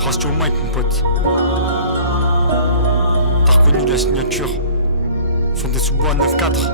Reste au mic, mon pote. T'as reconnu la signature. Sont des sous-bois 9-4.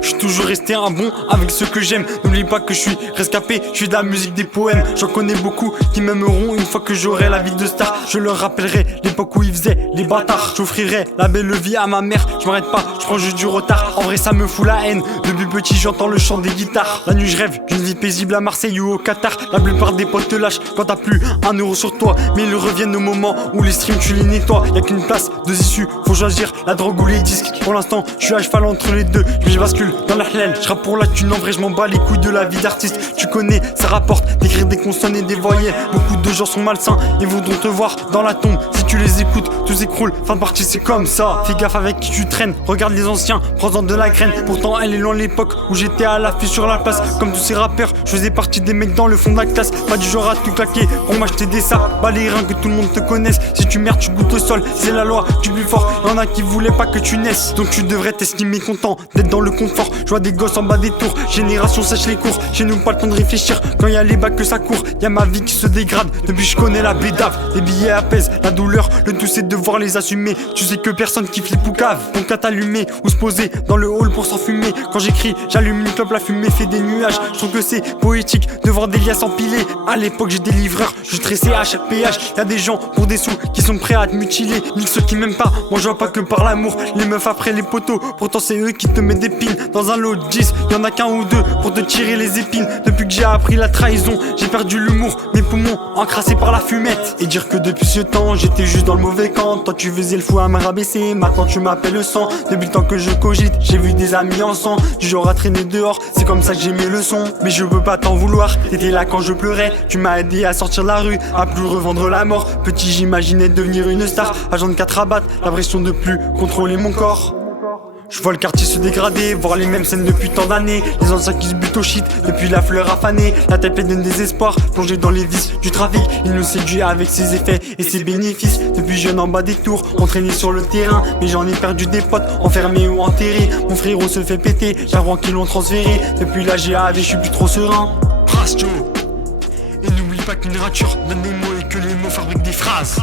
J'suis toujours resté un bon avec ceux que j'aime. N'oublie pas que je suis rescapé, je suis de la musique des poèmes. J'en connais beaucoup qui m'aimeront une fois que j'aurai la vie de star. Je leur rappellerai l'époque où ils faisaient les bâtards. J'offrirai la belle vie à ma mère. Je m'arrête pas, je prends juste du retard. En vrai ça me fout la haine. Depuis petit j'entends le chant des guitares. La nuit je rêve d'une vie paisible à Marseille ou au Qatar. La plupart des potes te lâchent quand t'as plus 1 euro sur toi. Mais ils reviennent au moment où les streams tu les nettoies. Y'a qu'une place, 2 issues, faut choisir la drogue ou les disques. Pour l'instant je suis à cheval entre les deux. Mais je bascule dans la halal, je rappe pour la thune, en vrai je m'en bats les couilles de la vie d'artiste. Tu connais, ça rapporte d'écrire des consonnes et des voyelles. Beaucoup de gens sont malsains et voudront te voir dans la tombe. Si tu les écoutes, tout s'écroule, fin de partie c'est comme ça. Fais gaffe avec qui tu traînes, regarde les anciens, prends-en de la graine. Pourtant elle est loin l'époque où j'étais à l'affût sur la place. Comme tous ces rappeurs, je faisais partie des mecs dans le fond de la classe. Pas du genre à tout claquer pour m'acheter des sacs. Bas les reins que tout le monde te connaisse. Si tu merdes tu goûtes au sol, c'est la loi du plus fort. Y'en a qui voulaient pas que tu naisses, donc tu devrais t'estimer content d'être dans le confort. Je vois des gosses en bas des tours, génération sèche les cours. Chez nous pas le temps de réfléchir, quand y a les bacs que ça court. Y'a ma vie qui se dégrade, depuis je connais la bédave. Les billets apaisent la douleur, le tout c'est de devoir les assumer. Tu sais que personne qui flippe ou cave, ton cas t'allumer ou se poser dans le hall pour s'enfumer. Quand j'écris, j'allume une clope, la fumée fait des nuages. Je trouve que c'est poétique de voir des liens s'empiler. À l'époque j'ai des livreurs, je stressais à chaque péage. Y'a des gens pour des sous qui sont prêts à te mutiler. Nique ceux qui m'aiment pas, moi je vois pas que par l'amour. Les meufs après les poteaux, pourtant c'est eux qui te mettent des pines. Dans un lot de 10, y'en a qu'un ou deux pour te tirer les épines. Depuis que j'ai appris la trahison, j'ai perdu l'humour. Mes poumons encrassés par la fumette. Et dire que depuis ce temps, j'étais juste dans le mauvais camp. Toi tu faisais le fou à me rabaisser, maintenant tu m'appelles le sang. Depuis le temps que je cogite, j'ai vu des amis en sang. Du genre à traîner dehors, c'est comme ça que j'ai mes leçons. Mais je peux pas t'en vouloir, t'étais là quand je pleurais. Tu m'as aidé à sortir de la rue, à plus revendre la mort. Petit j'imaginais devenir une star, agent de 4 à battre, la pression de plus contrôler mon corps. Je vois le quartier se dégrader, voir les mêmes scènes depuis tant d'années. Les anciens qui se butent au shit, depuis la fleur affanée. La tête pleine de désespoir, plongé dans les vices du trafic. Il nous séduit avec ses effets et ses bénéfices. Depuis jeune en bas des tours, on traînait sur le terrain. Mais j'en ai perdu des potes, enfermés ou enterrés. Mon frérot se fait péter, j'avoue qu'ils l'ont transféré. Depuis la GAV, je suis plus trop serein. Brasse Joe. Et n'oublie pas qu'une rature donne des mots et que les mots fabriquent des phrases.